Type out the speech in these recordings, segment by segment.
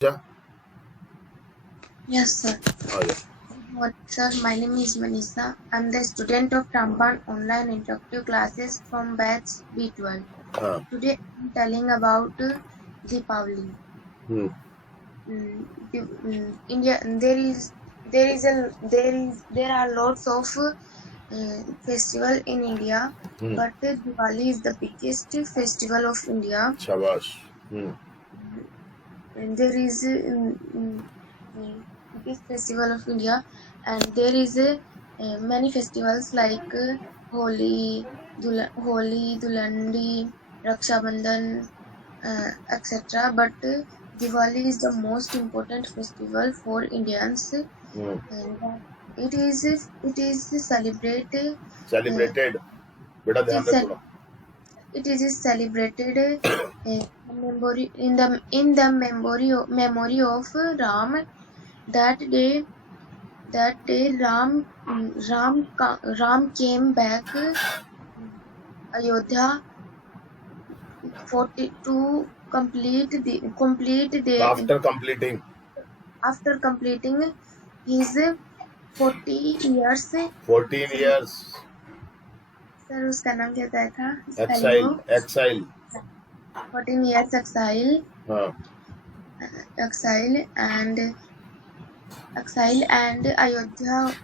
Yeah. Yes, sir. Oh, yeah. Good morning, sir. My name is Manisa. I'm the student of Ramban online interactive classes from batch B12. Uh, Today I'm telling about Deepavali. hmm. India. There are lots of festival in India, Hmm. but Diwali is the biggest festival of India. Shabash. Hmm. And there is biggest festival of India, and there is many festivals like Holi, Dulandi, Raksha Bandhan, etc. But Diwali is the most important festival for Indians, Hmm. and it is celebrated. Uh, Celebrated. बेटा it ध्यान is they cel- थोड़ा. it is celebrated in the memory of Ram. That day, Ram came back Ayodhya 40 to complete the After completing after completing his 40 years. 14 years sir उसका नाम क्या होता था spelling वो exile. 14 years हाँ. exile and Ayodhya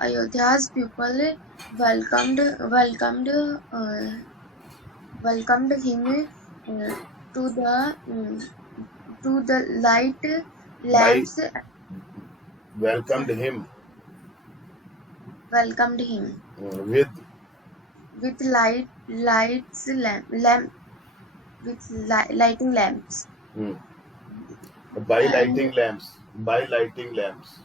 Ayodhya's people welcomed welcomed uh, welcomed him to the light By lamps. welcomed him Welcomed him with with lamp with lighting lamps. hmm. By And lighting lamps. By lighting lamps.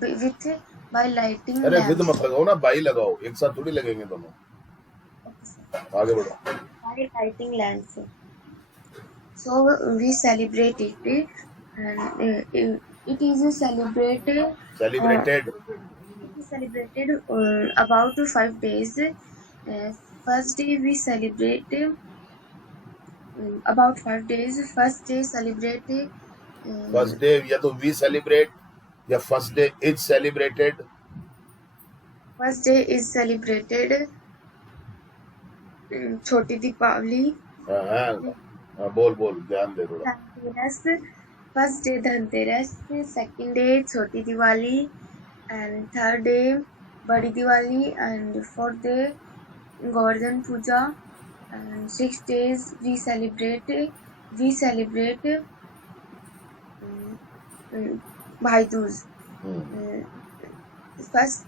with by lighting अरे with lamps. मत लगाओ ना, by लगाओ, एक साथ थोड़ी लगेंगे दोनों. Okay, sir. आगे बढ़ो. By lighting lamps. So we celebrate it, and it is celebrated. Uh, Celebrated. it is celebrated about 5 days. First day we celebrate about 5 days. First day celebrate. First day या तो we celebrate या first day is celebrated. First day is celebrated Choti Deepavali. हाँ, बोल बोल ध्यान दे थोड़ा. Dhanteras. First day Dhanteras. Second day Choti Diwali, and third day Badi Diwali, and fourth day Govardhan Puja, and 6 days we celebrate um, Bhai Dooj. Uh, First,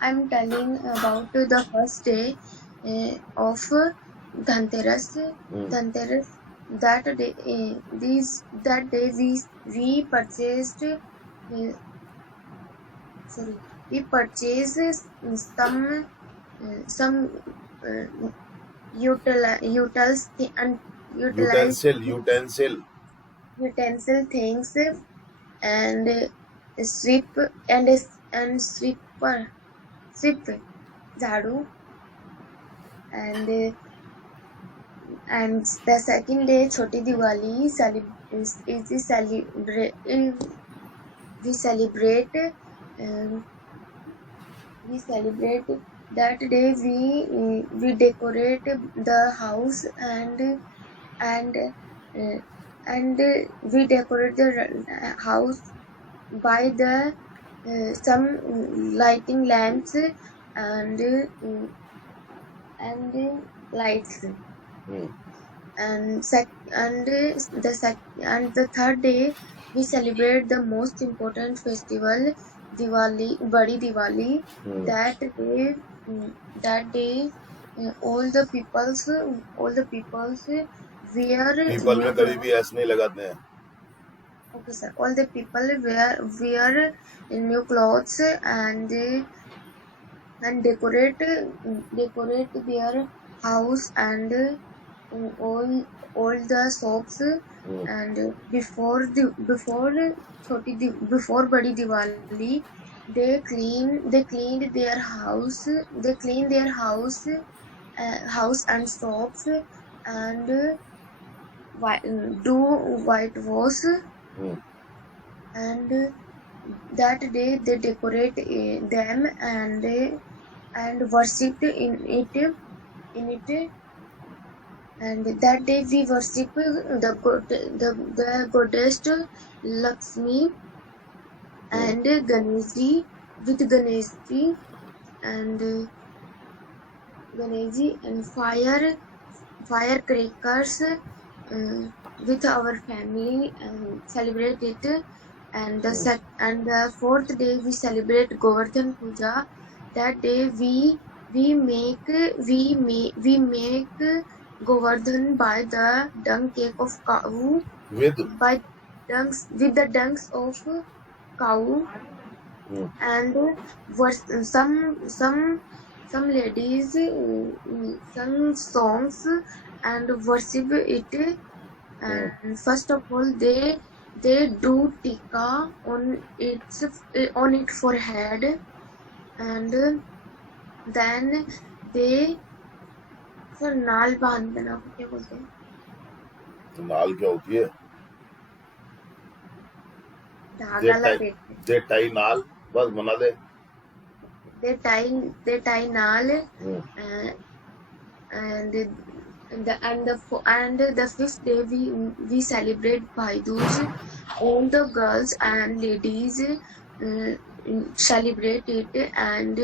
I'm telling about the first day of Dhanteras. Dhanteras. That day we purchased sorry we purchased some uh, utilized Utensil. utensil things, and sweep and sweep झाड़ू, and the second day Choti Diwali we celebrate um, we celebrate that day. We decorate the house, and uh, and we decorate the house by the some lighting lamps, and lights. Hmm. And the third day we celebrate the most important festival, Diwali, Badi Diwali. Hmm. That day, that day, all the peoples wear People new में कभी भी clothes. ऐसे नहीं लगाते हैं. Okay, sir. All the people wear new clothes, and decorate their house, and all the shops, Hmm. and before Badi Diwali, they cleaned their house, house and shops, and do whitewash, Hmm. and that day they decorate them and worship in it, and that day we worship the goddess Lakshmi Hmm. and Ganeshji with Ganeshji and Ganeshji and firecrackers with our family and celebrate it. And the fourth day we celebrate Govardhan Puja. That day we make Govardhan by the dung cake of cow, With. by with the dungs of cow, Hmm. and some ladies sung songs and worship it. And first of all they do tika on its forehead, and then they sir नाल बांध देना को क्या बोलते हैं? नाल क्या होती है? धागा लपेटते हैं. they tie नाल, बस बना दे. they tie नाल, and the fifth day we celebrate Bhai Dooj. All the girls and ladies celebrate it, and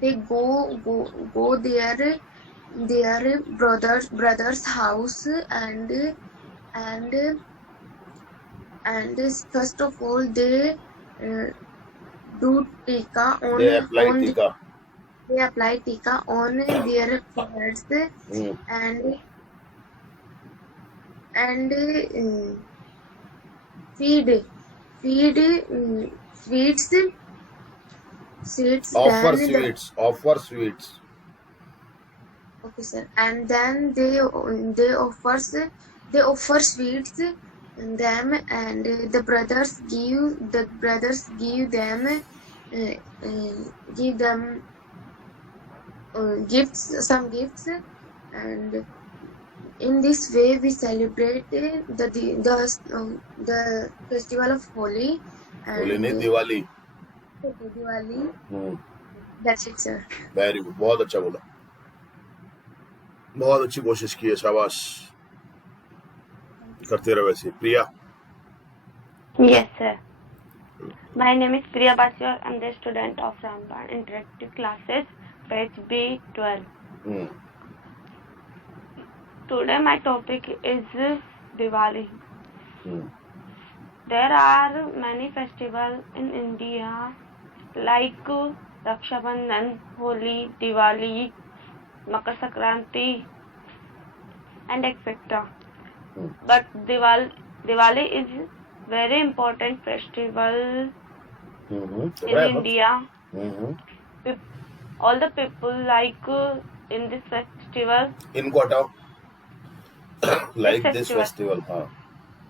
they go their brother's house, and first of all they do tika on They apply tika. They apply tika on their foreheads, and feed sweets. Offer sweets. Okay, sir. And then they offer sweets them, and the brothers give them some gifts, and in this way we celebrate the festival of Holi. Holi नहीं, Diwali. Diwali. That's it, sir. Very good. बहुत अच्छा बोला. बहुत अच्छी कोशिश की है, शाबाश. करते रहो वैसे. प्रिया. Yes, sir. My name is Priya Basir. I'm the student of Ramban Interactive Classes, batch B12. Today my topic is Diwali. There are many festivals in India like Raksha Bandhan, Holi, Diwali, Makar Sankranti, and etc. But Diwali is very important festival in India. All the people like in this festival. इनको हटाओ. Like this festival. हाँ.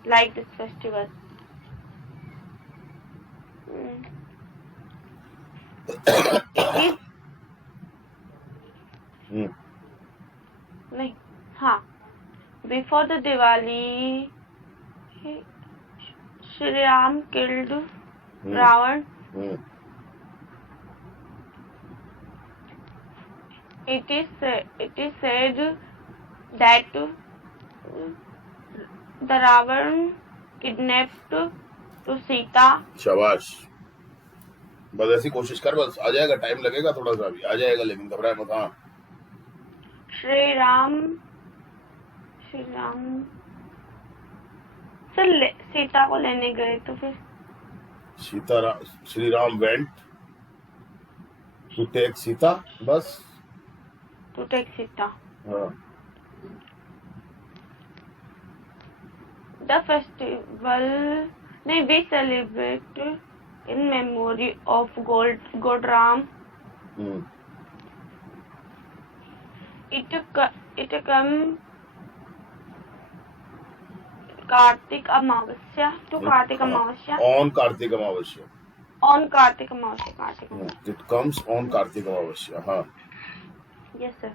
Like this festival. नहीं, हाँ. Before the Diwali, Shri Ram killed Ravan. It is said that the Ravan kidnapped to Sita. शाबाश. बस ऐसी कोशिश कर, बस आ जाएगा. टाइम लगेगा थोड़ा सा, अभी आ जाएगा, लेकिन घबराए मत. हाँ. श्री राम सर सीता को लेने गए, तो फिर Shri Ram went to take Sita. बस. to take Sita. हाँ. The festival we celebrate in memory of God Ram. It come Kartik Amavasya to Kartik Amavasya. On Kartik Amavasya. On Kartika Amavasya. Kartika Amavasya. It comes on Kartika Amavasya. हाँ. Yes, sir.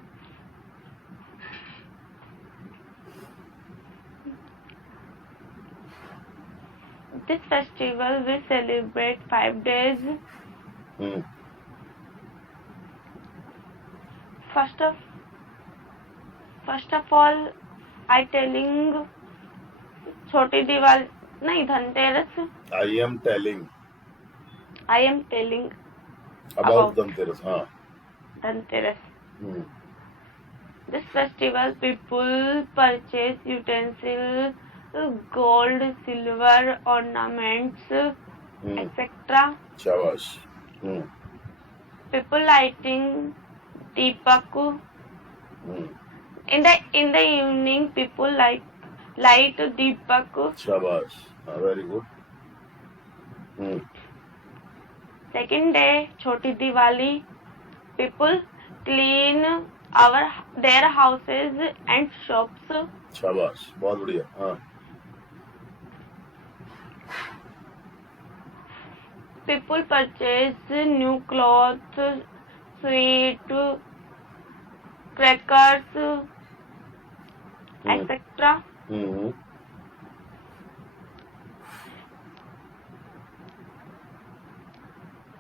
This festival will celebrate 5 days. Hmm. First of all, I telling छोटी दिवाली नहीं Dhanteras. I am telling About about Dhanteras. हाँ. धनतेरस. हम्म. This festival people purchase utensils, gold, silver, ornaments, hmm. etc. शाबाश. हम्म. People lighting deepak. Hmm. In the evening, people light deepak. शाबाश. हाँ, very good. Hmm. Second day, Choti Diwali, people clean their houses and shops. शाबाश. बहुत बढ़िया. हाँ. People purchase new clothes, sweet, crackers, etc. Hmm.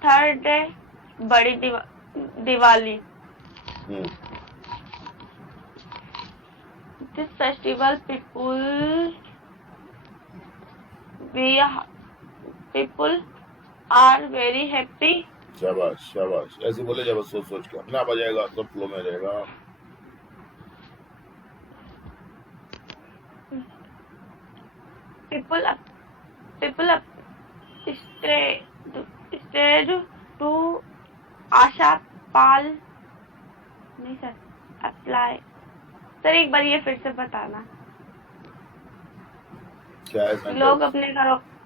Third day, Badi Diwali. Hmm. This festival people are very happy. शाबाश. शाबाश. ऐसे बोले जब सोच सोच के अपना आ जाएगा, सब फ्लो में रहेगा. People stayed to आशा पाल नहीं सर अप्लाई. सर एक बार ये फिर से बताना. क्या है sentence?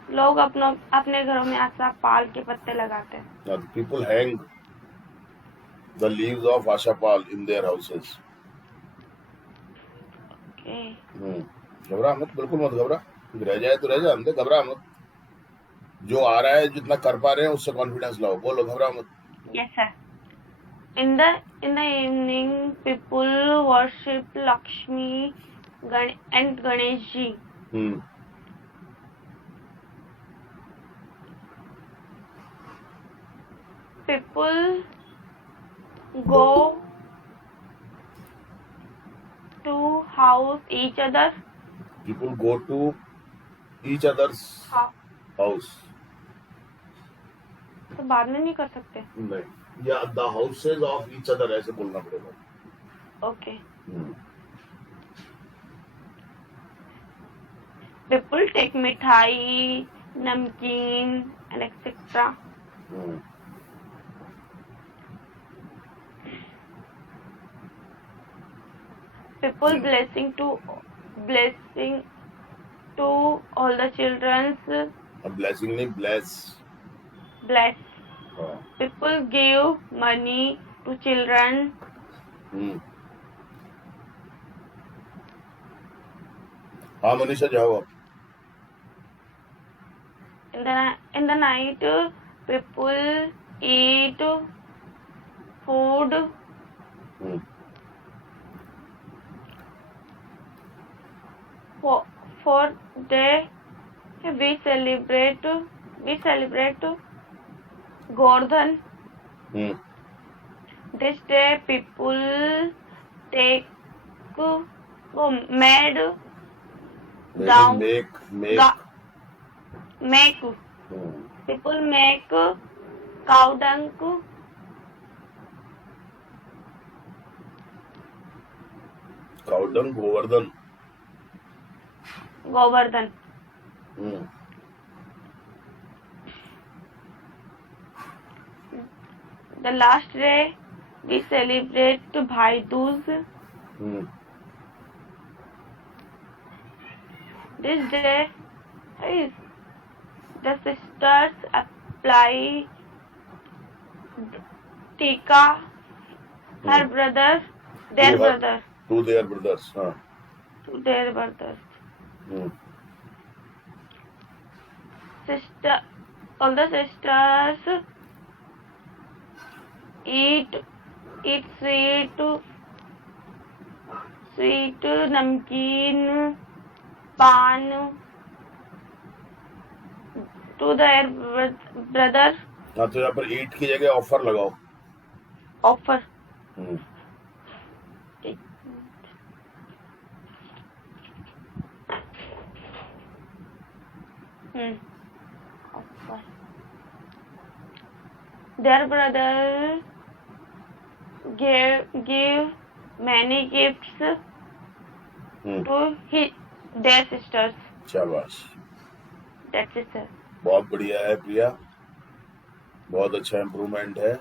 लोग अपने घरों में आशा पाल के पत्ते लगाते हैं. Now, the people hang the leaves of ashapal in their houses. Okay. घबरा मत, बिल्कुल मत घबरा. रह जाए तो रह जाए, हमसे घबरा मत. जो आ रहा है, जितना कर पा रहे हैं उससे कॉन्फिडेंस लाओ. बोलो, घबरा मत. Yes, sir. In the evening, people worship Lakshmi and Ganesh ji. People go to house each other. People go to each other's house. तो बाद में नहीं कर सकते. नहीं, या the houses of each other ऐसे बोलना पड़ेगा. Okay. People take मिठाई, नमकीन and etc. People blessing to all the children. Blessing नहीं, bless. Bless. हाँ. People give money to children. हाँ मनीषा जाओ आप. In the night, people eat food. For day we celebrate Gordhan. This day people take made down make people make cow dung. Cow dung, Govardhan. The last day we celebrate Bhai Dooj. This day the sisters apply tika their brothers. To their brothers. हाँ. To their brothers. Sister all the sisters eat sweet namkeen pan to their brother. हाँ, तो यहाँ पर ईट की जगह offer लगाओ। Offer. Hmm, Offer. Their brother give many gifts hmm, to their sisters. शाबाश, That's it, sir. बहुत बढ़िया है प्रिया, बहुत अच्छा इम्प्रूवमेंट है,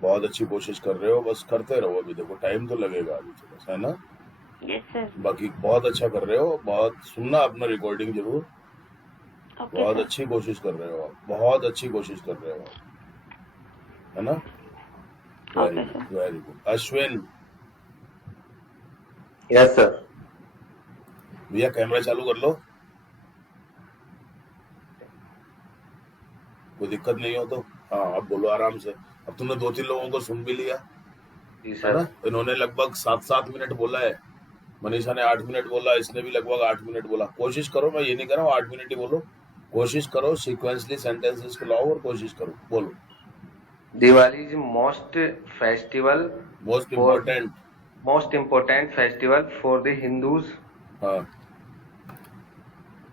बहुत अच्छी कोशिश कर रहे हो, बस करते रहो। अभी देखो टाइम तो लगेगा अभी थोड़ा सा, है ना। Yes, sir. बाकी बहुत अच्छा कर रहे हो, बहुत सुनना अपना रिकॉर्डिंग जरूर। Okay, बहुत sir. अच्छी कोशिश कर रहे हो आप, बहुत अच्छी कोशिश कर रहे हो आप, है ना। Very Okay, sir. Good, very good. Ashwin yes sir. भैया कैमरा चालू कर लो, कोई दिक्कत नहीं हो तो। हाँ, अब बोलो आराम से। अब तुमने 2-3 लोगों को सुन भी लिया, जी है सर। ना। इन्होंने लगभग 7-7 मिनट बोला है, मनीषा ने 8 मिनट बोला, इसने भी लगभग 8 मिनट बोला। कोशिश करो, मैं ये नहीं कह रहा हूँ 8 मिनट ही बोलो, कोशिश करो सीक्वेंसली सेंटेंसेस को लाओ और कोशिश करो, बोलो। Diwali is most festival, most important. Most important festival for the Hindus. हाँ,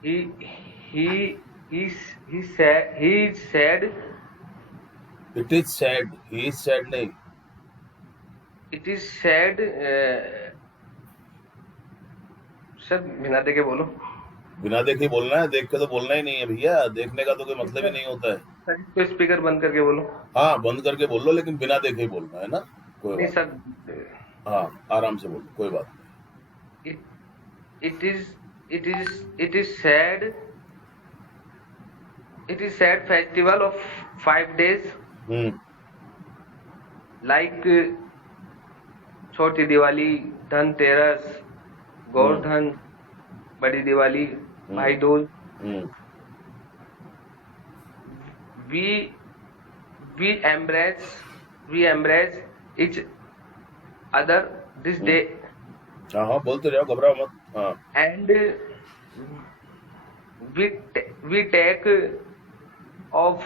he he said it is sad, he is sad नहीं, it is said सर बिना देखे बोलो बिना देखे बोलना है, देख के तो बोलना ही नहीं है भैया, देखने का तो कोई मतलब ही नहीं होता है। सर। इसको स्पीकर बंद करके बोलो। हाँ, बंद करके बोल लो, लेकिन बिना देखे ही बोलना है ना, कोई नहीं बात सर। नहीं। हाँ, आराम से बोलो, कोई बात नहीं। it is said festival of 5 days like छोटी दिवाली, धनतेरस, गोवर्धन, बड़ी दिवाली, भाई दूज। हम्म, we embrace each other this day हाँ हाँ, बोलते जाओ, घबराओ मत। हाँ, and we take of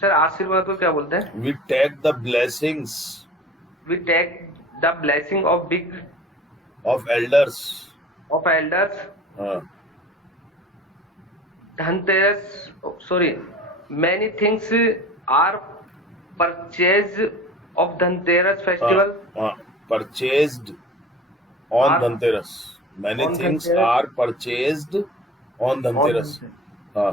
sir आशीर्वाद को क्या बोलते हैं? We take the blessings We take the blessing of big of elders. of elders. हाँ, Dhanteras, sorry, many things are purchased of Dhanteras festival. हाँ, purchased on Are- Dhanteras, many on things Dhanteras. Are purchased on Dhanteras. हाँ,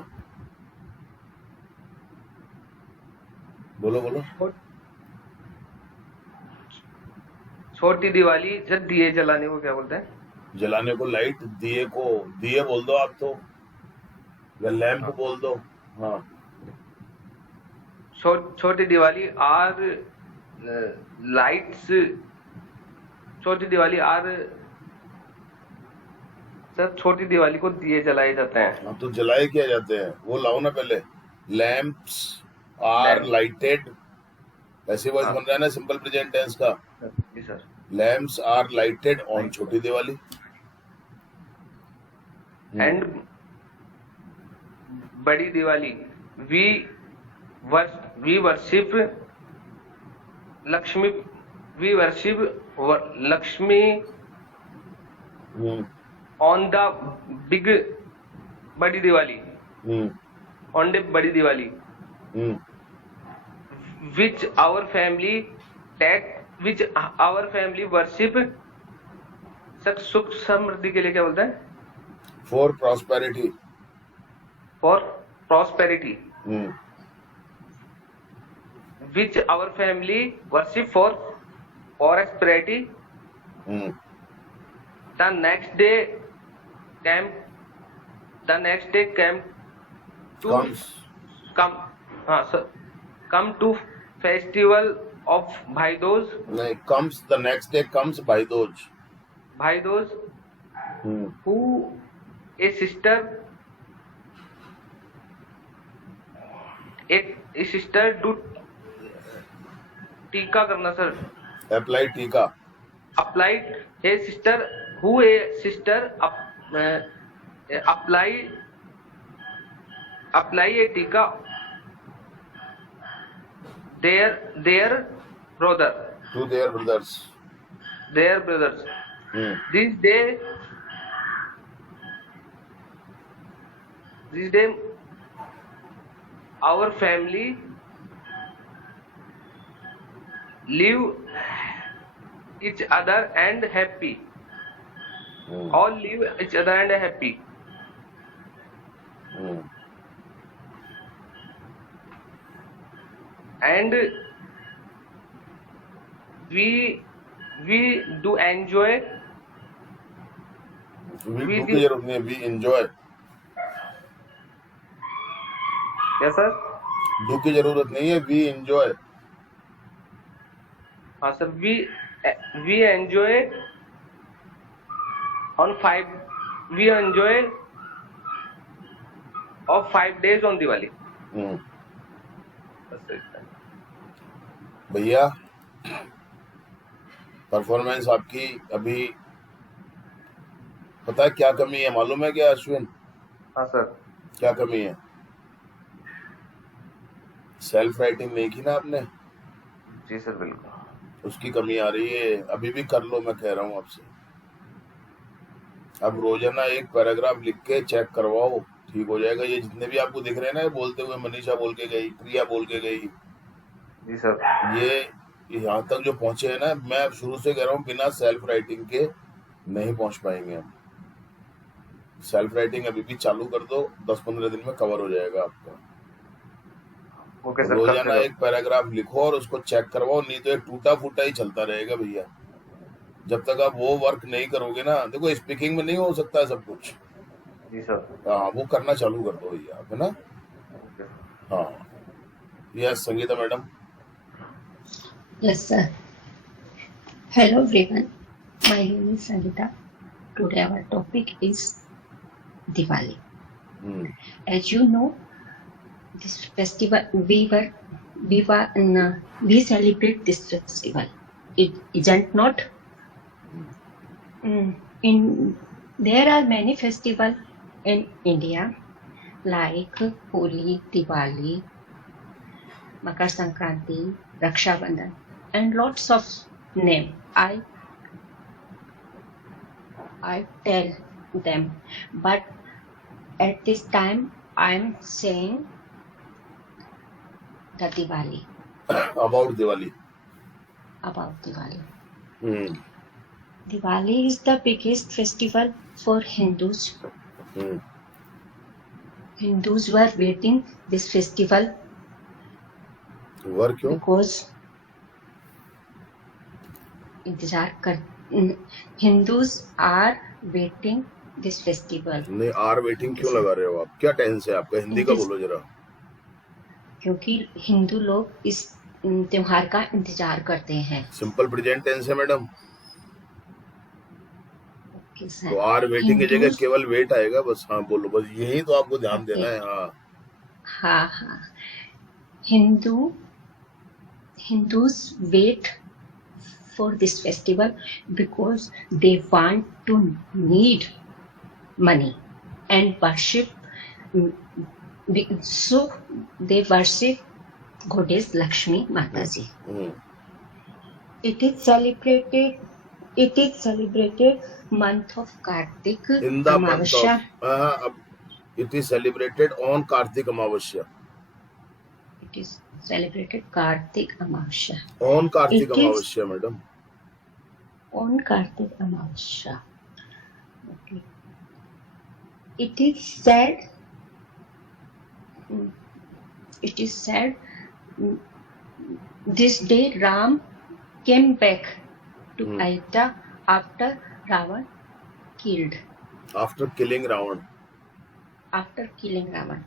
बोलो बोलो। छोटी दिवाली, जब दिए जलाने को क्या बोलते हैं? जलाने को लाइट, दिए को दिए बोल दो आप तो, या लैंप बोल दो। हाँ, छोटी दिवाली आर लाइट्स। छोटी दिवाली आर सर, छोटी दिवाली को दिए जलाए जाते हैं। हाँ, तो जलाए किया जाते हैं, वो लाओ ना पहले। Lamps are Lamps. लाइटेड, ऐसे वर्ड बन रहा है ना सिंपल प्रेजेंट टेंस का। जी sir. Lamps are lighted on Choti Diwali. And Badi Diwali we worship Lakshmi. We worship Lakshmi hmm, on the big Badi Diwali. Hmm, on the Badi Diwali hmm, which our family worship। Sir सुख समृद्धि के लिए क्या बोलते हैं? For prosperity. For prosperity hmm, which our family worship for prosperity। Hmm, The next day came to comes, come to festival of भाई दूज। नहीं, comes the next day comes भाई दूज। भाई दूज हम्म, who a sister एक सिस्टर डू टीका करना sir. Apply टीका. Applied a sister who a sister apply a tika their brother To their brothers. this day our family live each other and happy. All live each other and happy. And we do enjoy. We We do do- की जरूरत नहीं है. We enjoy. Yes sir. Do की जरूरत नहीं है. We enjoy. हाँ sir. We enjoy on 5 we enjoy of 5 days on Diwali. भैया परफॉर्मेंस आपकी अभी पता है क्या कमी है मालूम है क्या अश्विन? हाँ सर. क्या कमी है? सेल्फ राइटिंग नहीं की ना आपने, जी सर बिल्कुल. उसकी कमी आ रही है. अभी भी कर लो, मैं कह रहा हूँ आपसे. अब रोजाना एक पैराग्राफ लिख के चेक करवाओ, ठीक हो जाएगा. ये जितने भी आपको दिख रहे हैं ना, ये बोलते हुए मनीषा बोल के गई, प्रिया बोल के गई, जी सर. ये यहाँ तक जो पहुंचे हैं ना, मैं अब शुरू से कह रहा हूँ बिना सेल्फ राइटिंग के नहीं पहुंच पाएंगे हम. सेल्फ राइटिंग अभी भी चालू कर दो, 10-15 दिन में कवर हो जाएगा आपका. Okay sir. रोजाना एक पैराग्राफ लिखो और उसको चेक करवाओ, नहीं तो ये टूटा फूटा ही चलता रहेगा भैया. जब तक आप वो वर्क नहीं करोगे ना, देखो स्पीकिंग में नहीं हो सकता है सब कुछ. जी सर. हाँ, वो करना चालू कर दो भैया आप, है ना. हाँ. Yes Sangeeta madam. Yes, sir. Hello, everyone. My name is Sangeeta. Today, our topic is Diwali. As you know, this festival we celebrate this festival. It isn't not. There are many festivals in India like Holi, Diwali, Makar Sankranti, Raksha Bandhan, and lots of name. I tell them, but at this time I'm saying the Diwali. About Diwali. About Diwali. Diwali is the biggest festival for Hindus. Hindus were waiting this festival work क्यों? because Hindus are waiting this festival नहीं, are waiting क्यों लगा रहे हो आप? क्या tense है आपका? हिंदी का बोलो जरा. क्योंकि हिंदू लोग इस त्योहार का इंतजार करते हैं. सिंपल प्रेजेंट टेंस है मैडम. Okay, sir. तो आर वेटिंग की जगह Hindus- केवल वेट आएगा बस. हाँ बोलो, बस यही तो आपको ध्यान देना है. हाँ. हाँ. Hindus wait for this festival because they want to need money and worship. So they worship goddess Lakshmi Mataji. It is celebrated month of Kartik In the month Amavasya. of it is celebrated on Kartik Amavasya. It is celebrated Kartik Amavasya. On Kartik It is- Amavasya, madam. On Kartik Amavasya. Okay. It is said. This day Ram came back to Ayodhya after Ravan killed. After killing Ravan. After killing Ravan.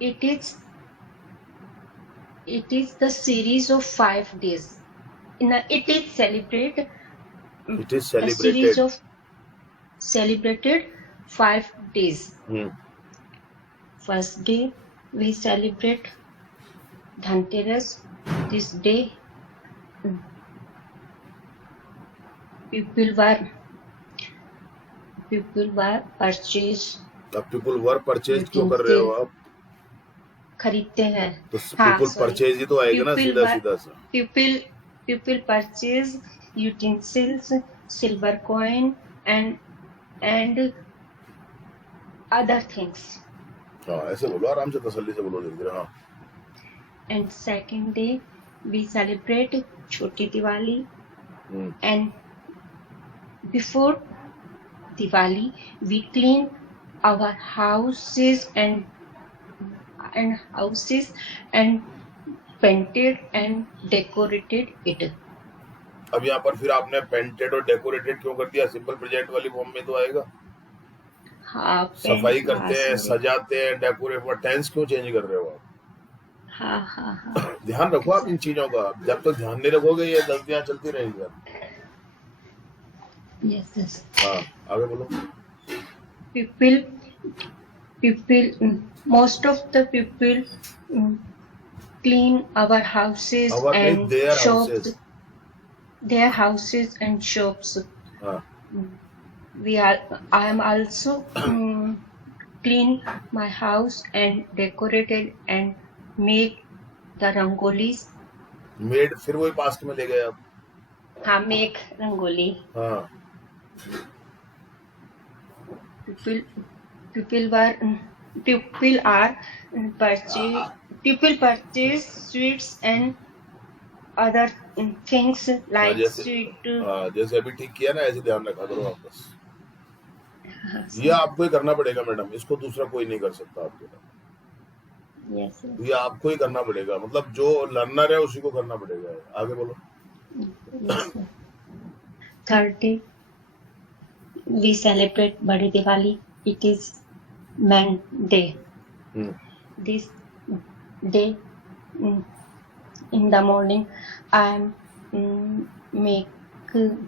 It is the series of 5 days. It is celebrated. It is A series celebrated. of celebrated 5 days. first day we celebrate Dhanteras. This day people were purchase अब people वर purchase क्यों कर रहे हो आप? खरीदते हैं. तो हाँ, पीपुल sorry. परचेज ही तो आएगा ना, People सीधा were- सीधा सा. people purchase utensils, silver coin and other things. हाँ, ऐसे बोलो, आराम से तसल्ली से बोलो, धीरे धीरे. हाँ. And second day we celebrate Choti Diwali. Hmm. And before Diwali we clean our houses and painted and decorated it. अब यहाँ पर फिर आपने पेंटेड और डेकोरेटेड क्यों कर दिया? सिंपल प्रेजेंट वाली फॉर्म में तो आएगा. हाँ, सफाई करते हैं, sorry. सजाते हैं, डेकोरेट. वो टेंस क्यों चेंज कर रहे हो आप? हाँ. ध्यान रखो आप इन चीजों का. जब तक ध्यान नहीं रखोगे ये गलतियां चलती रहेंगी आप. Yes. हाँ, आगे बोलो. Most of the people clean our houses Our and means their shops. houses. Their houses and shops. हाँ. I am also clean my house and decorated and make the rangolis. Made फिर वही past में ले गए आप. हाँ, make rangoli. हाँ. People purchase sweets and other things like जैसे sweet. हाँ, जैसे अभी ठीक किया ना, ऐसे ध्यान रखा करो आप बस. ये आपको ही करना पड़ेगा मैडम, इसको दूसरा कोई नहीं कर सकता आपके लिए. Yes. ये आपको ही करना पड़ेगा, मतलब जो लर्नर है उसी को करना पड़ेगा. आगे बोलो. Yes. Third day, we celebrate Badi Diwali. It is Man Day. Hmm. This day, in the morning, I make the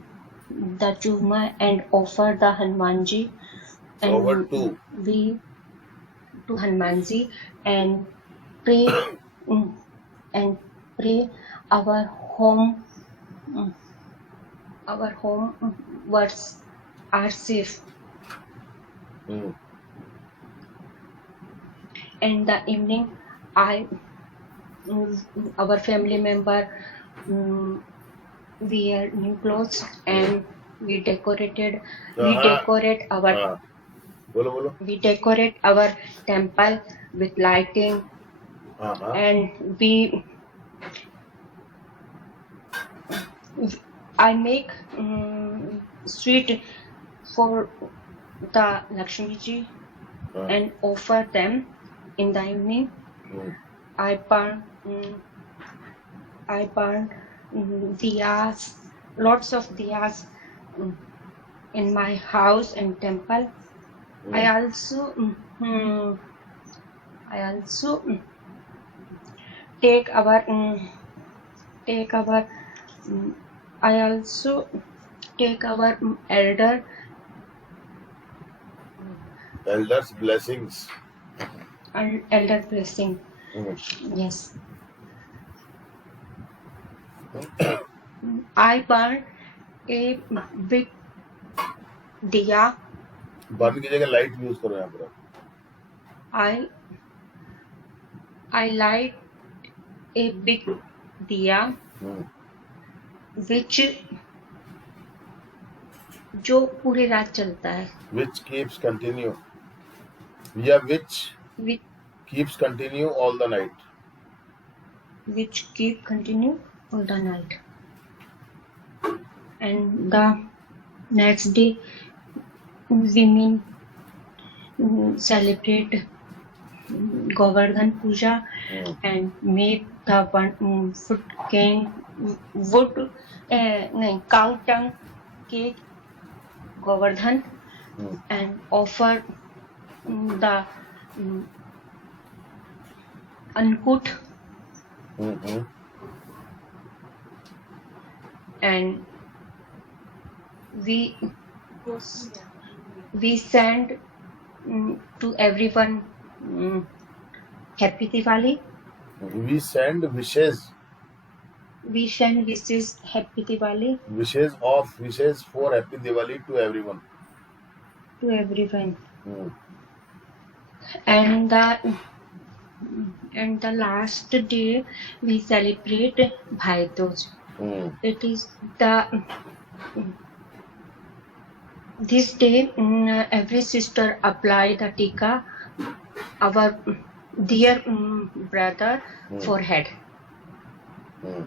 churma and offer the Hanumanji. And Over to Hanumanji and pray our home words are safe. Hmm. In the evening, our family member wear new clothes and we decorate our हाँ. बोलो. we decorate our temple with lighting. हाँ. And I make sweet for the Lakshmi ji हाँ. and offer them in the evening. Hmm. I burn diyas, lots of diyas in my house and temple. I also take our Elders blessings. elder blessing. Hmm. Yes. I burn a big diya. Burn की जगह light use करो यहाँ पर. I light a big diya hmm. which जो पूरी रात चलता है. Which keeps continue. Yeah, which Which keeps continue all the night. keep continue all the night. And the next day women celebrate Govardhan Puja and make the cow tongue cake Govardhan and offer the Ankut Mm-hmm. and we send to everyone Happy Diwali. We send wishes. We send wishes Happy Diwali Wishes for Happy Diwali to everyone. to everyone. Hmm. And the last day we celebrate Bhai Dooj. Hmm. It is this day every sister apply the tika our dear brother forehead Hmm.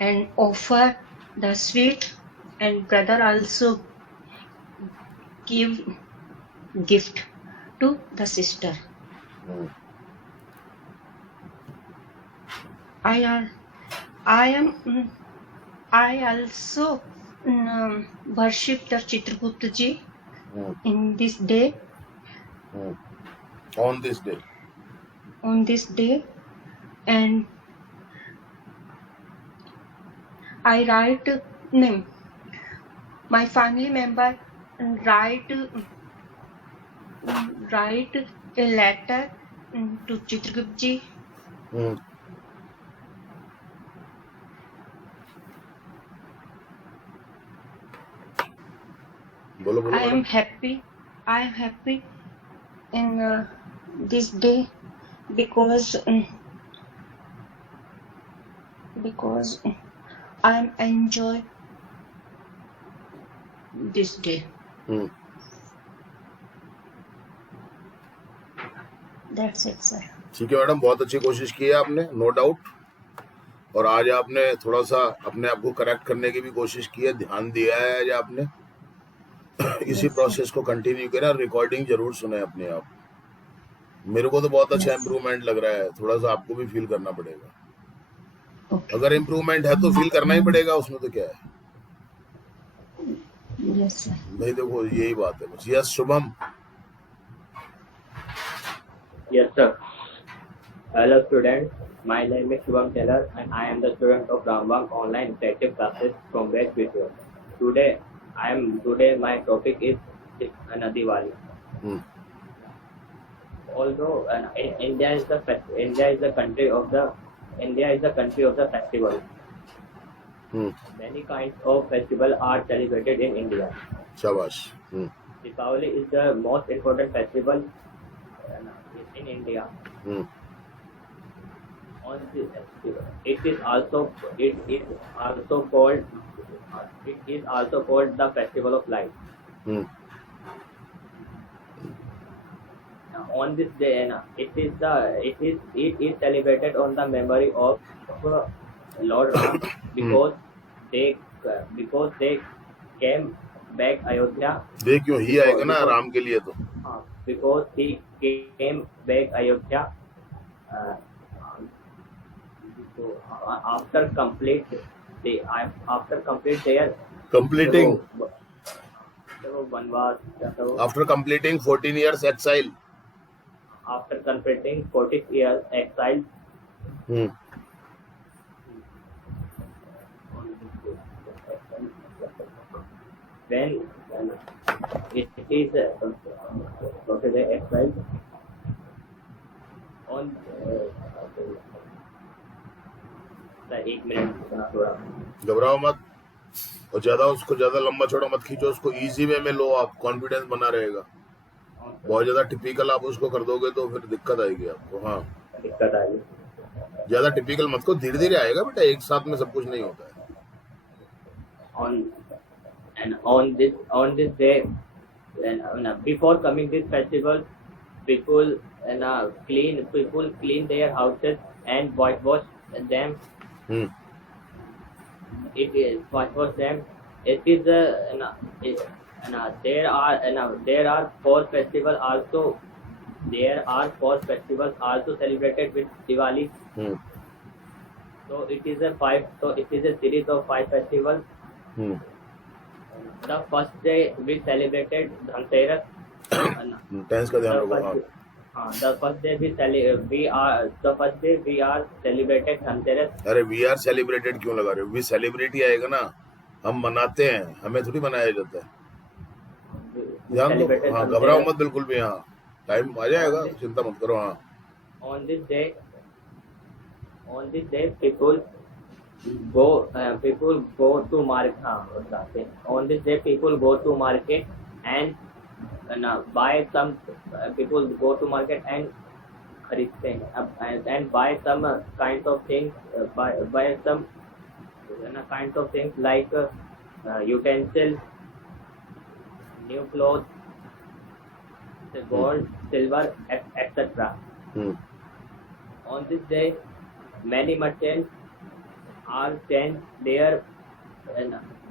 and offer the sweet, and brother also give gift to the sister. Hmm. I also worship the Chitragupta ji Hmm. in this day. Hmm. On this day. And I write name. My family member write a letter to Chitragupta ji. Hmm. बोलो I am madam. happy in this day because I am enjoy this day. Hmm. That's it, sir. ठीक है madam, बहुत अच्छी कोशिश की है आपने, no doubt. और आज आपने थोड़ा सा अपने आप को करेक्ट करने की भी कोशिश की है, ध्यान दिया है आज आपने। इसी प्रोसेस को कंटिन्यू करें, रिकॉर्डिंग जरूर सुने अपने आप। मेरे को तो बहुत अच्छा इम्प्रूवमेंट लग रहा है, थोड़ा सा आपको भी फील करना पड़ेगा। अगर इम्प्रूवमेंट है तो फील करना ही पड़ेगा, उसमें तो क्या है। Yes, sir. नहीं देखो, यही बात है बस। Yes Shubham. Yes, sir. Hello, students. My name is Shubham Taylor, and I am the student of Rambam Online Interactive Classes from West Video. Today my topic is Diwali. Although India is the country of the festival. Many kinds of festivals are celebrated in India. शाबाश। Diwali is the most important festival in India. It is also called the festival of light. On this day, it is celebrated on the memory of Lord Ram because they came back Ayodhya. देख क्यों ही आएगा ना राम के लिए तो। Because he came back Ayodhya after complete their Completing Vanvas, after completing 14 years exile. after completing 40 years exile. When it is exile on एक minute थोड़ा घबराओ मत, और ज्यादा लंबा चौड़ा मत खींचो, उसको इजी वे में लो, आप कॉन्फिडेंस बना रहेगा। बहुत ज्यादा टिपिकल आप उसको कर दोगे तो फिर दिक्कत आएगी आपको। हाँ, दिक्कत आएगी। ज्यादा टिपिकल मत को, धीरे धीरे आएगा बेटा, एक साथ में सब कुछ नहीं होता है। on this day, before coming this festival, people clean their houses and whitewash them. It is whitewash them. It is there are four festivals also. There are four festivals also celebrated with Diwali. So it is a series of 5 festivals. The first day we celebrated Dhanteras. Tense का ध्यान रखो। The first day we are celebrated Dhanteras. अरे we are celebrated क्यों लगा रहे हो? We celebrate ही आएगा ना, हम मनाते हैं, हमें थोड़ी मनाया जाता है। ध्यान दो, हाँ, घबराओ मत बिल्कुल भी। हाँ, टाइम आ जाएगा, चिंता मत करो। हाँ, On this day, people go to market. On this day, people go to market and buy some. People go to market and खरीदते हैं and buy some kinds of things. Buy some kinds of things like utensils, new clothes, gold, silver, etc. On this day, many merchants are changed their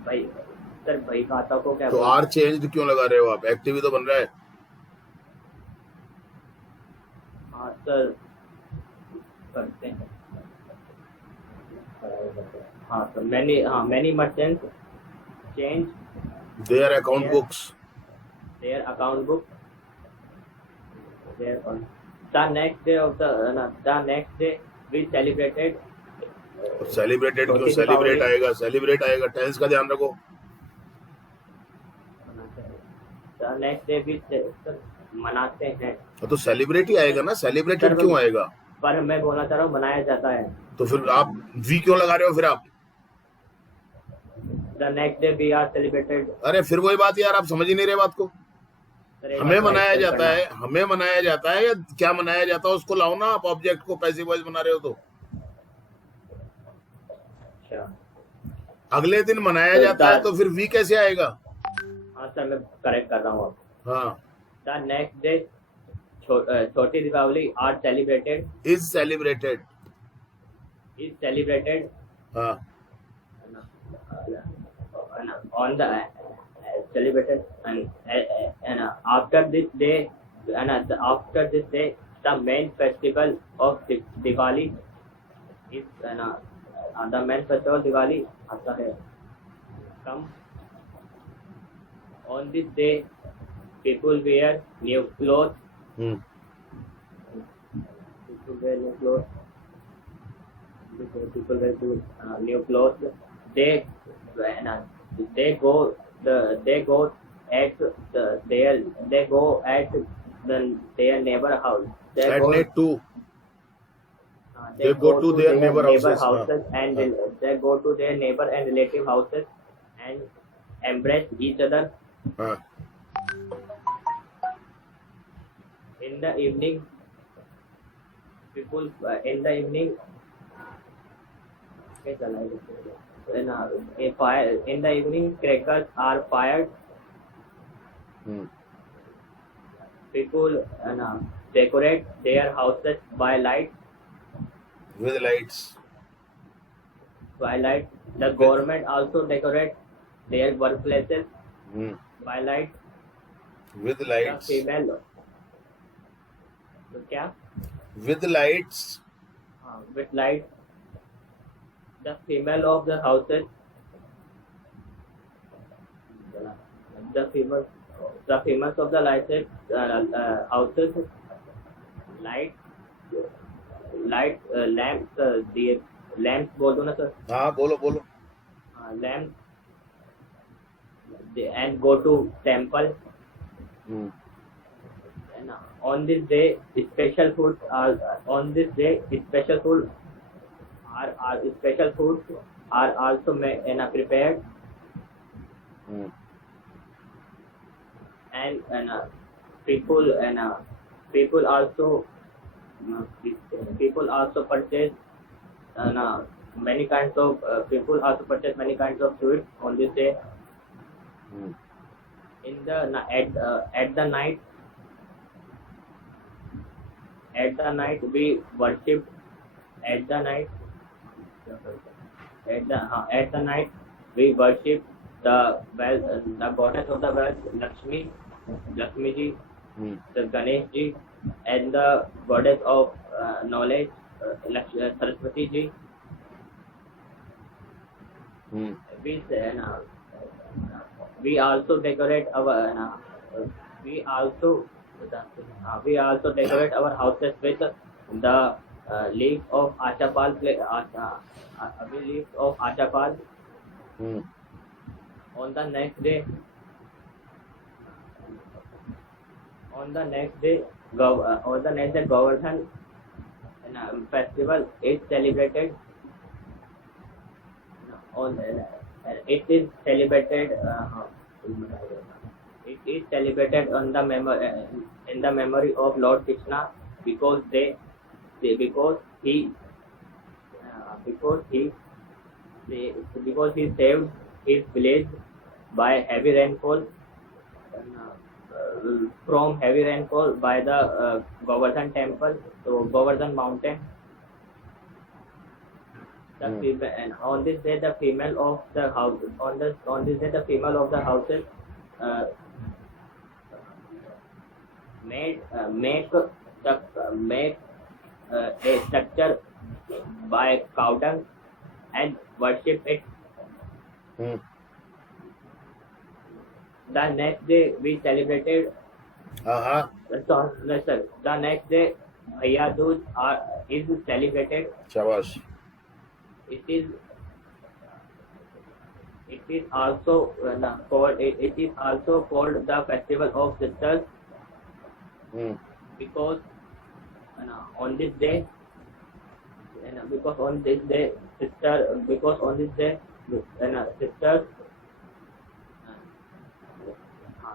भाई sir भाई खाता को क्या तो बोलते are change क्यों लगा रहे हो आप? एक्टिव ही तो बन रहा है। हैं? हाँ सर करते हैं। हाँ sir many merchants change their account Yes. Books. their account book. The next day we celebrated. Celebrated क्यों? छोटी सेलिब्रेट दीपावली। आएगा, सेलिब्रेट आएगा, टेंस का ध्यान रखो। The next day we मनाते हैं। तो सेलिब्रेट ही आएगा ना, सेलिब्रेटेड सर, क्यों आएगा? पर मैं बोलना चाह रहा हूँ मनाया जाता है। तो फिर आप वी क्यों लगा रहे हो फिर आप? The next day we are celebrated. अरे फिर वही बात यार, आप समझ ही नहीं रहे बात को। सर, एक हमें बार मनाया explain जाता है, हमें मनाया जाता है या क्या मनाया जाता है उसको लाओ ना। आप ऑब्जेक्ट को पैसिव वॉइस बना रहे हो तो अच्छा अगले दिन मनाया तो जाता है, that- तो फिर वी कैसे आएगा? हाँ सर मैं करेक्ट कर रहा हूँ अब। हाँ, The next day Chhoti Deepawali are celebrated. Is celebrated. Is celebrated हाँ, on the celebrated and after this day the main festival of Diwali is the main festival Diwali आता है। Come on this day people wear new clothes. People wear new clothes. New clothes. They go at their neighbor house. at night too. They go to their neighbor houses, and they go to their neighbor and relative houses and embrace each other. हाँ, In the evening, people in the evening crackers are fired. People decorate their houses by light. with lights. The government also decorate their workplaces by light. With The lights. female तो क्या With lights. with light. The female of the houses. The females of the houses light lamps. The lamps बोल दो ना sir. हाँ, बोलो बोलो। Lamps and go to temple. And on this day special foods are also prepared. And people also purchase many kinds of sweets on this day. In the at the night we worship. At the night we worship the goddess of the wealth, Lakshmi ji, the Ganesh ji, and the goddess of knowledge, Saraswati ji. We also decorate our decorate our houses with the leaves of achapal. On the next day on the next day, Govardhan festival is celebrated on it is celebrated on the in the memory of Lord Krishna because because he saved his village by heavy rainfall from heavy rainfall by the Govardhan temple, so Govardhan mountain. And on this day, the female of the house on this day the female of the houses make a structure by cow dung and worship it. Hmm, The next day we celebrated. हाँ, The next day Bhaiya Dooj is celebrated. शाबाश. It is also called the festival of sisters hmm, because on this day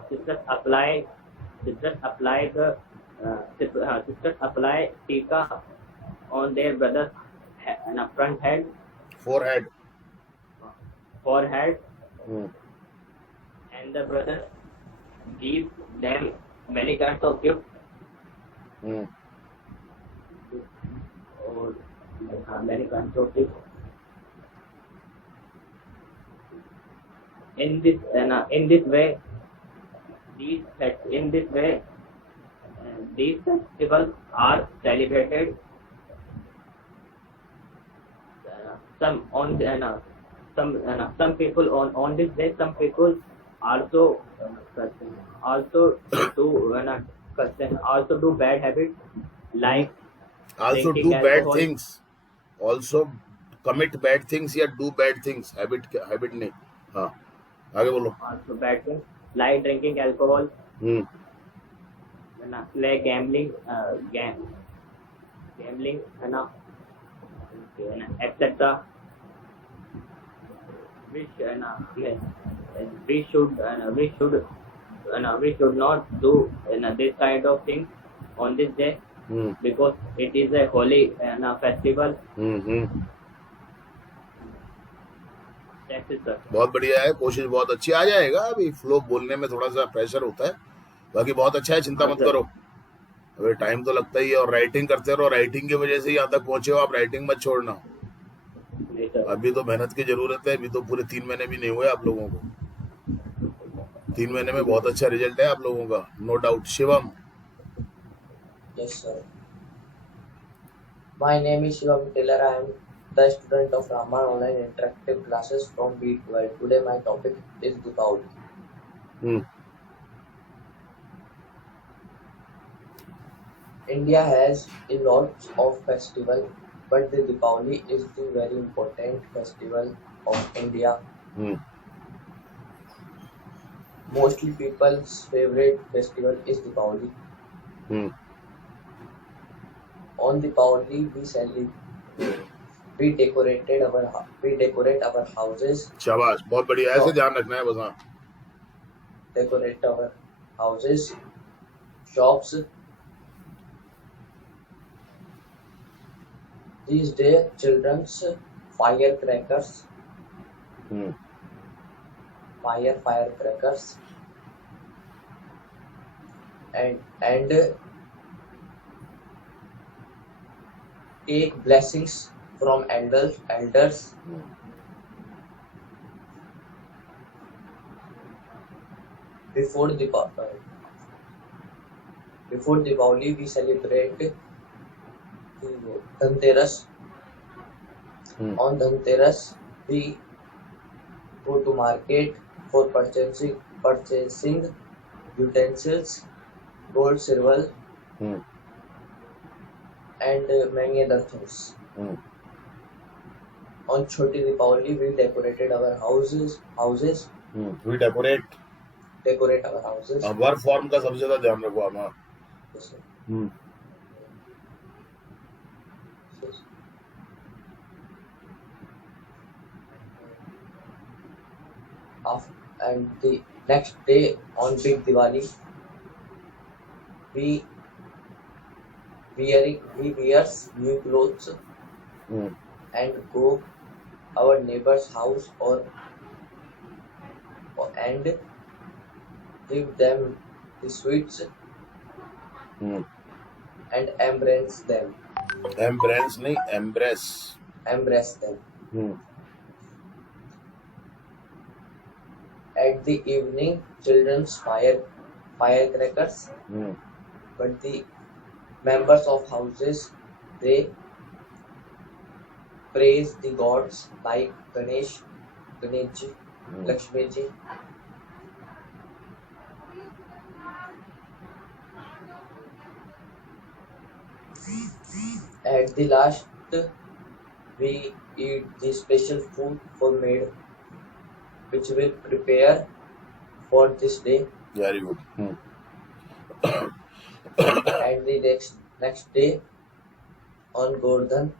sisters apply tika on their brothers front head, forehead. forehead, hmm, and the brothers give them many kinds of gifts hmm, or many kinds of gifts. In this way, these festivals are celebrated. Some people on this day. Some people also do bad habits like also drinking do bad alcohol. things, also commit bad things या do bad things. Habit नहीं. हाँ, आगे बोलो. Also bad things like drinking alcohol, hmm, like gambling, etc. We should not do this kind of things on this day hmm, because it is a holy festival. Hmm. That's it, sir. बहुत बढ़िया है, कोशिश बहुत अच्छी. आ जाएगा. अभी flow बोलने में थोड़ा सा प्रेशर होता है, बाकी बहुत अच्छा है, चिंता मत करो. अभी टाइम तो लगता ही है और राइटिंग करते रहो. राइटिंग की वजह से यहाँ तक पहुंचे हो आप. राइटिंग मत छोड़ना. Yes, sir. अभी तो मेहनत की जरूरत है. अभी तो पूरे 3 महीने भी नहीं हुए आप लोगों को. 3 महीने में बहुत अच्छा रिजल्ट है आप लोगों का, no doubt. Shivam. Yes, sir. My name is Shivam Taylor. I am the student of Raman Online Interactive Classes from B12. Today my topic is Deepavali. Hmm, India has a lot of festival, but the Deepavali is the very important festival of India. Hmm, Mostly people's favorite festival is Deepavali. Hmm. On Deepavali we decorate our houses, शाबाश, बहुत बढ़िया. ऐसे ध्यान रखना है बस. हाँ, decorate our houses, shops. These days, children's firecrackers, hmm, firecrackers, and take blessings from elders. Hmm. Before Deepavali, we celebrate Dhanteras. Hmm, On Dhanteras, we go to market for purchasing utensils, gold, silver, hmm, and many other things. Hmm. On Choti Deepavali, we decorated our houses. We decorate. Decorate our houses. Verb form का सबसे ज्यादा ध्यान रखो आप. हाँ, Yes, sir. Hmm And the next day on Big Diwali, we we wears new clothes hmm and go our neighbor's house and give them the sweets hmm and embrace them. Embrace नहीं embrace Embrace them. Hmm At the evening, children fire firecrackers, hmm but the members of houses they praise the gods like Ganesh ji, Lakshmi ji. At the last, we eat the special food for maid, which will prepare for this day. Very good And the next day on Gordhan,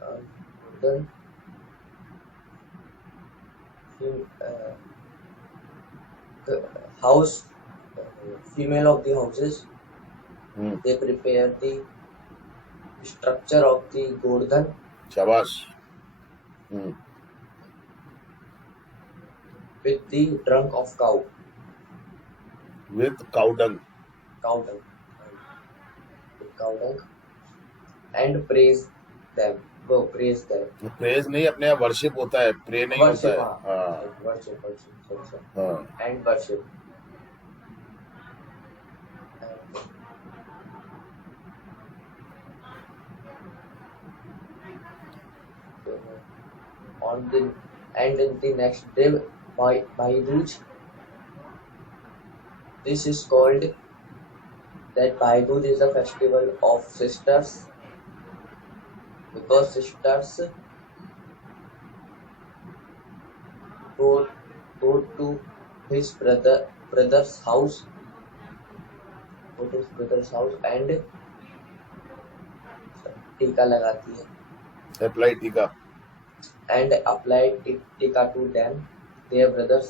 Gordhan the house female of the houses hmm they prepare the structure of the Gordhan शाबाश हम्म with the trunk of cow with cow dung dung, and praise them. Praise them. Praise नहीं अपने आप worship होता है pray नहीं होता Worship, है हाँ worship, sorry. हाँ And worship. On the and in the next day by Duj. This is called that Bhai Dooj is a festival of sisters because sisters go to his brother's house and टीका लगाती है apply टीका and apply टीका to them their brothers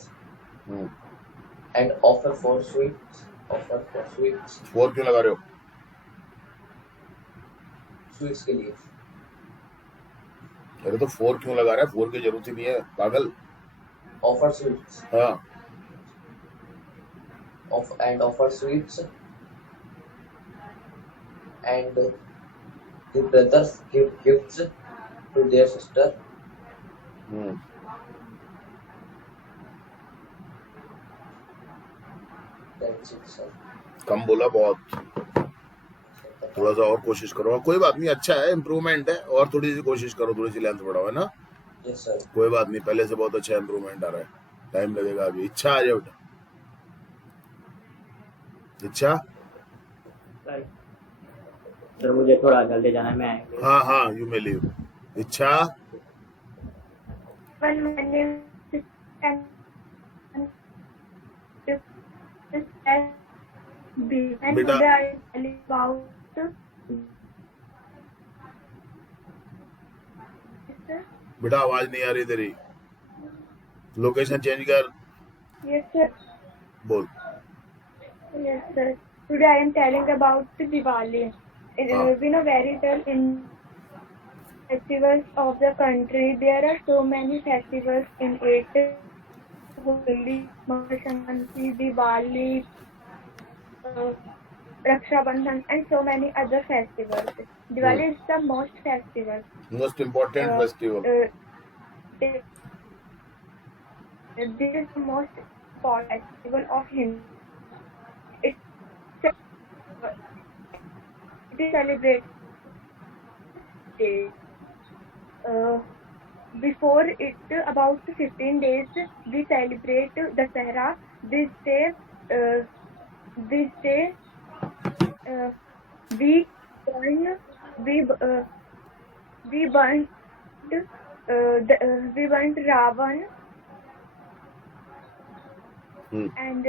hmm and offer for sweets four क्यों लगा रहे हो sweets के लिए अरे तो फोर क्यों लगा रहा है फोर की जरूरत ही नहीं है पागल offer sweets हाँ offer sweets and the brothers give gifts to their sister hmm that's it sir. कम बोला बहुत थोड़ा सा और कोशिश करो कोई बात नहीं अच्छा है इम्प्रूवमेंट है और थोड़ी सी कोशिश करो थोड़ी सी लेंथ बढ़ाओ है ना Yes sir. कोई बात नहीं पहले से बहुत अच्छा इम्प्रूवमेंट आ रहा है टाइम लगेगा अभी इच्छा आ जाए बेटा इच्छा सर मुझे थोड़ा जल्दी जाना है मैं आएंगे हाँ हाँ यू मे लीव इच्छा One minute and and Beta. today I tell you about बेटा आवाज नहीं आ रही तेरी लोकेशन चेंज कर yes sir बोल yes sir today I am telling about Diwali. We know very well in festivals of the country there are so many festivals in it. Holi, Makar Sankranti, Diwali, Raksha Bandhan and so many other festivals. Diwali is the most festival. Most important festival This is the most important festival of Hindu. It is celebrated day. Before it, about 15 days, we celebrate Dasahra. This day, we burnt Ravan and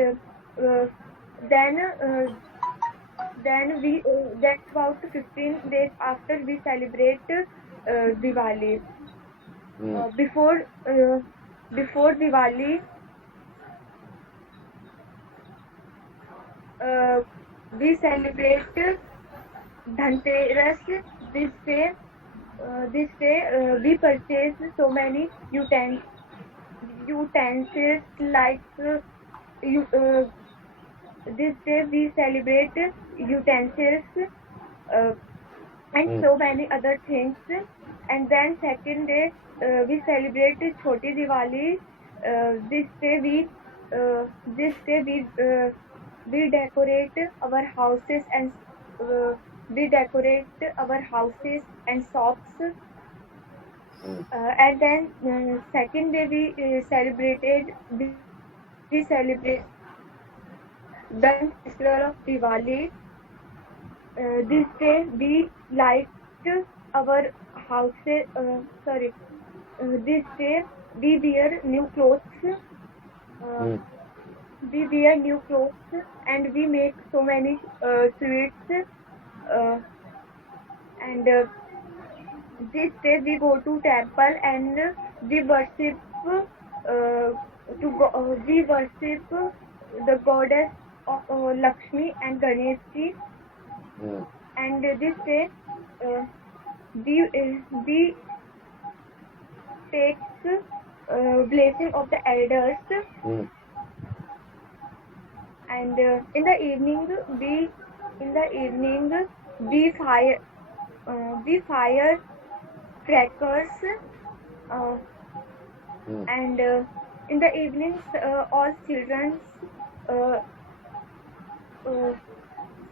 then about 15 days after we celebrate Diwali. Before Diwali, we celebrate Dhanteras. This day we purchase so many utensils like this day we celebrate utensils and so many other things. And then second day we celebrate Choti Diwali. This day we decorate our houses and shops. And then second day we celebrate the festival of Diwali. This day we light our houses. This day we wear new clothes. And we make so many sweets. And this day we go to temple and we worship the goddess of Lakshmi and Ganesh ji. And this day we take blessing of the elders. And in the evening we fire crackers. And in the evenings all children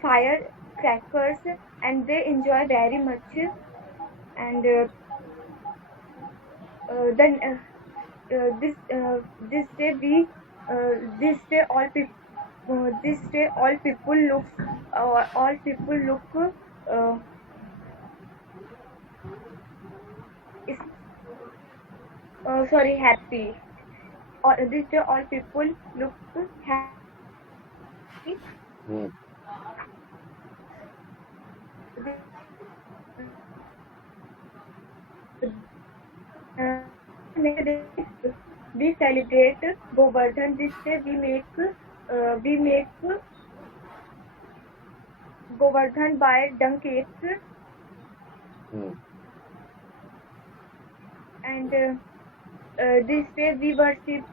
fire crackers and they enjoy very much. And then this day all people look happy. This day all people look happy. We celebrate Govardhan. This day we make Govardhan by dung cakes. And this day we worship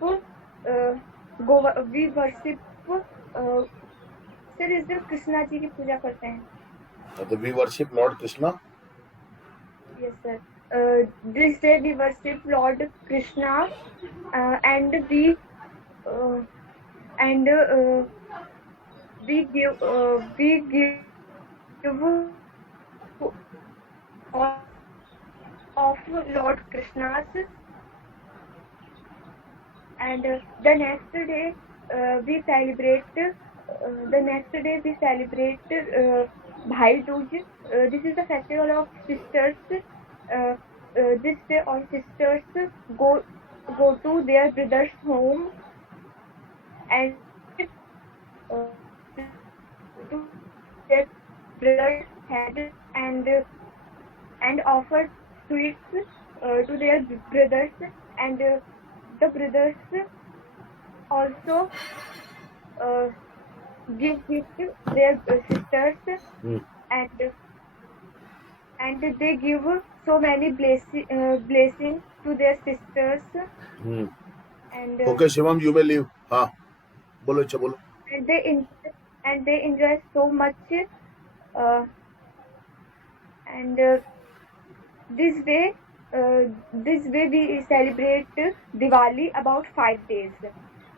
sir इस दिन कृष्णा जी की पूजा करते हैं. तो we worship Lord Krishna. Yes sir. This day we worship Lord Krishna and we give of Lord Krishna's. And the next day we celebrate Bhai Dooj. This is the festival of sisters. This day all sisters go to their brother's home and to their brother's head and offer sweets to their brothers. And the brothers also give gifts to their sisters. And they give so many blessings to their sisters. And Okay, Shivam, you may leave. हाँ, बोलो अच्छा बोलो. and they enjoy so much. And this way we celebrate Diwali about 5 days.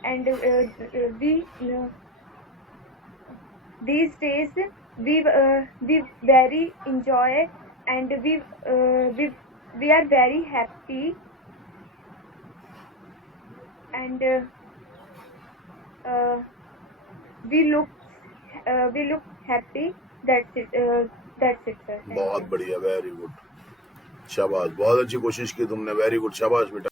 And these days we very enjoy and we are very happy. And we look happy. That's it sir. Thank you. बहुत बढ़िया, very good, शाबाश, बहुत अच्छी कोशिश की तुमने, very good, शाबाश बेटा.